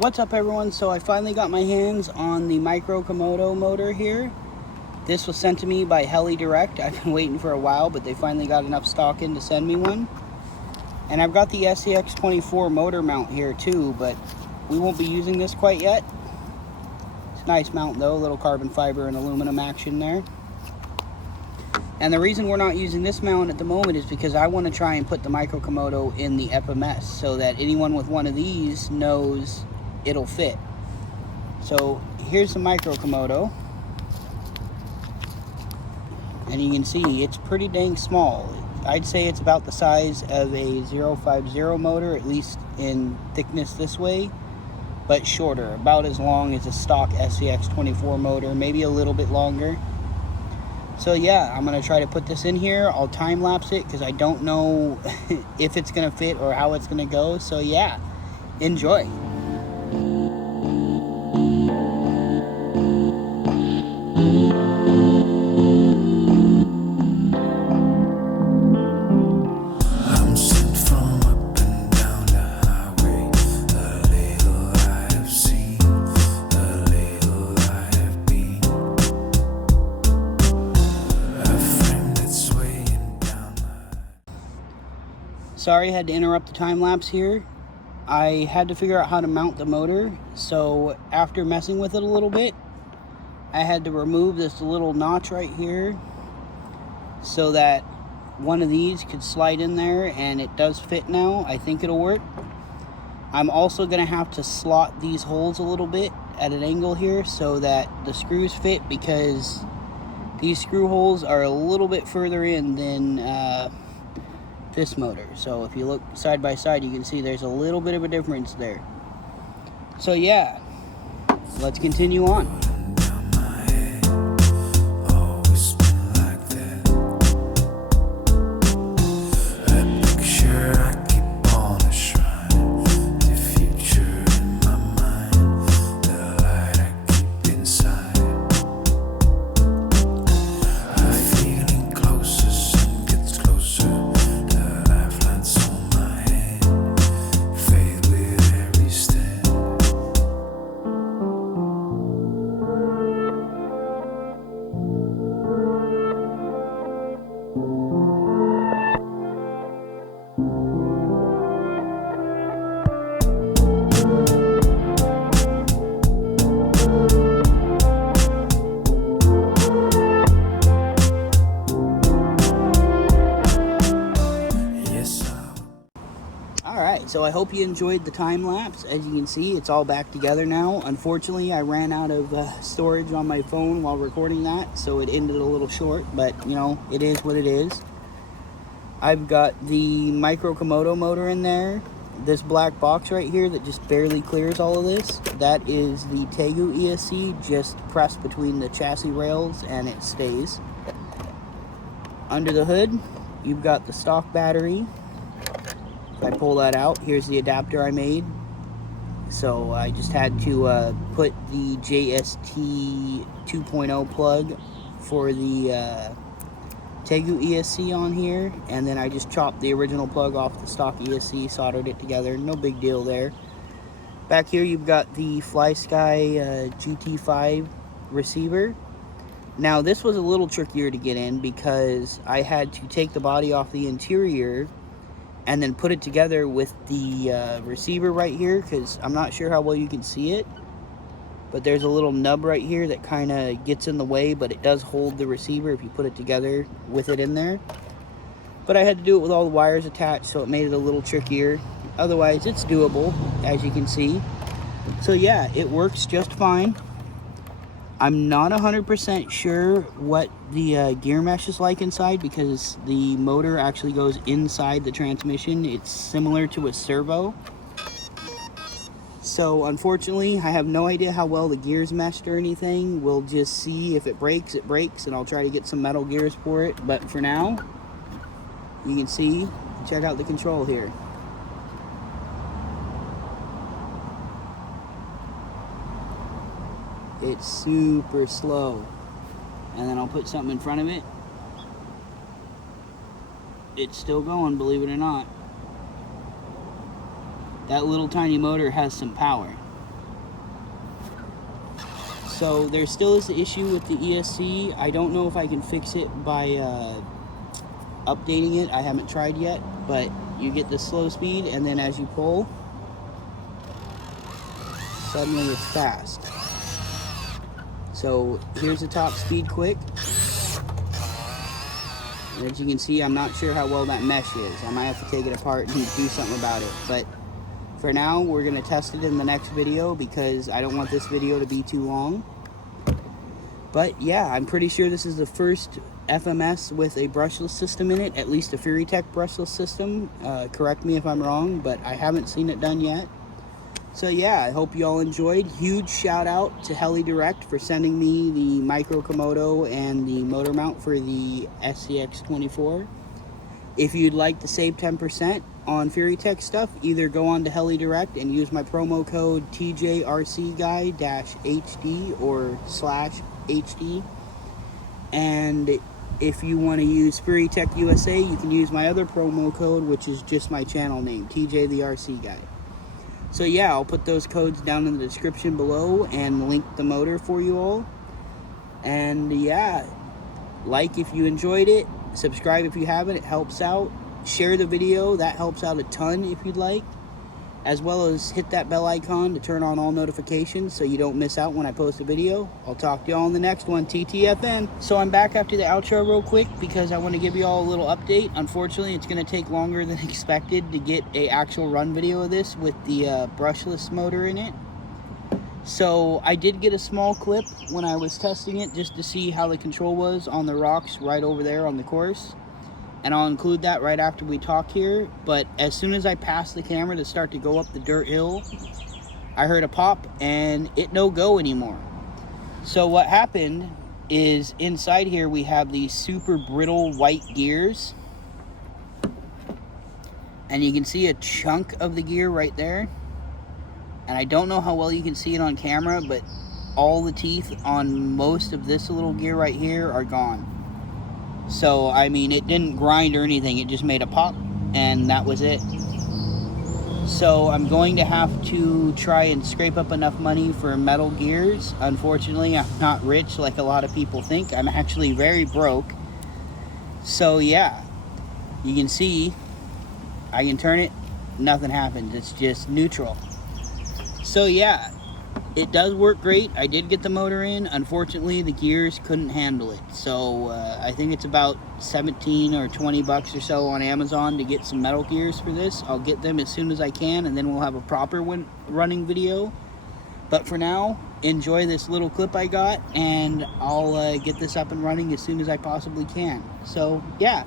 What's up everyone? So I finally got my hands on the micro Komodo motor here. This was sent to me by Helidirect. I've been waiting for a while, but they finally got enough stock in to send me one. And I've got the SCX24 motor mount here too, but we won't be using this quite yet. It's a nice mount though, a little carbon fiber and aluminum action there. And the reason we're not using this mount at the moment is because I want to try and put the micro Komodo in the FMS so that anyone with one of these knows it'll fit. So here's the micro Komodo, and you can see it's pretty dang small. I'd say it's about the size of a 050 motor, at least in thickness this way, but shorter, about as long as a stock SCX24 motor, maybe a little bit longer. So yeah, I'm gonna try to put this in here. I'll time lapse it because I don't know if it's gonna fit or how it's gonna go. So yeah, enjoy. Sorry, I had to interrupt the time lapse here. I had to figure out how to mount the motor, so after messing with it a little bit, I had to remove this little notch right here so that one of these could slide in there, and it does fit now. I think it'll work. I'm also going to have to slot these holes a little bit at an angle here so that the screws fit, because these screw holes are a little bit further in than this motor. So if you look side by side, you can see there's a little bit of a difference there. So yeah, let's continue on. So I hope you enjoyed the time lapse. As you can see, it's all back together now. Unfortunately, I ran out of storage on my phone while recording that, so it ended a little short, but you know, it is what it is. I've got the micro Komodo motor in there. This black box right here that just barely clears all of this, that is the Tegu ESC, just pressed between the chassis rails and it stays. Under the hood, you've got the stock battery. If I pull that out, here's the adapter I made. So I just had to put the JST 2.0 plug for the Tegu ESC on here, and then I just chopped the original plug off the stock ESC, soldered it together, no big deal there. Back here you've got the FlySky GT5 receiver. Now this was a little trickier to get in because I had to take the body off the interior and then put it together with the receiver right here, because I'm not sure how well you can see it, but there's a little nub right here that kind of gets in the way, but it does hold the receiver if you put it together with it in there. But I had to do it with all the wires attached, so it made it a little trickier. Otherwise, it's doable, as you can see. So yeah, it works just fine. I'm not 100% sure what the gear mesh is like inside, because the motor actually goes inside the transmission. It's similar to a servo. So unfortunately, I have no idea how well the gears meshed or anything. We'll just see. If it breaks, and I'll try to get some metal gears for it. But for now, you can see, check out the control here. It's super slow. And then I'll put something in front of it. It's still going, believe it or not. That little tiny motor has some power. So there still is the issue with the ESC. I don't know if I can fix it by updating it. I haven't tried yet, but you get the slow speed, and then as you pull, suddenly it's fast. So here's the top speed quick. And as you can see, I'm not sure how well that mesh is. I might have to take it apart and do something about it. But for now, we're going to test it in the next video because I don't want this video to be too long. But yeah, I'm pretty sure this is the first FMS with a brushless system in it, at least a Furitek brushless system. Correct me if I'm wrong, but I haven't seen it done yet. So yeah, I hope you all enjoyed. Huge shout out to Helidirect for sending me the micro Komodo and the motor mount for the SCX24. If you'd like to save 10% on Furitek stuff, either go on to Helidirect and use my promo code TJRCGuy-HD or /HD. And if you want to use Furitek USA, you can use my other promo code, which is just my channel name, TJ the RC Guy. So yeah, I'll put those codes down in the description below and link the motor for you all. And yeah, like if you enjoyed it, subscribe if you haven't, it helps out. Share the video, that helps out a ton if you'd like. As well as hit that bell icon to turn on all notifications so you don't miss out when I post a video. I'll talk to y'all in the next one. TTFN. So I'm back after the outro real quick because I want to give you all a little update. Unfortunately, it's going to take longer than expected to get a actual run video of this with the brushless motor in it. So I did get a small clip when I was testing it just to see how the control was on the rocks right over there on the course. And I'll include that right after we talk here. But as soon as I passed the camera to start to go up the dirt hill, I heard a pop and it no go anymore. So what happened is inside here we have these super brittle white gears. And you can see a chunk of the gear right there. And I don't know how well you can see it on camera, but all the teeth on most of this little gear right here are gone. So, I mean, it didn't grind or anything. It just made a pop, and that was it. So, I'm going to have to try and scrape up enough money for metal gears. Unfortunately, I'm not rich like a lot of people think. I'm actually very broke. So, yeah. You can see, I can turn it, nothing happens. It's just neutral. So, yeah. It does work great. I did get the motor in. Unfortunately, the gears couldn't handle it. So I think it's about 17 or 20 bucks or so on Amazon to get some metal gears for this. I'll get them as soon as I can, and then we'll have a proper running video. But for now, enjoy this little clip I got, and I'll get this up and running as soon as I possibly can. So yeah,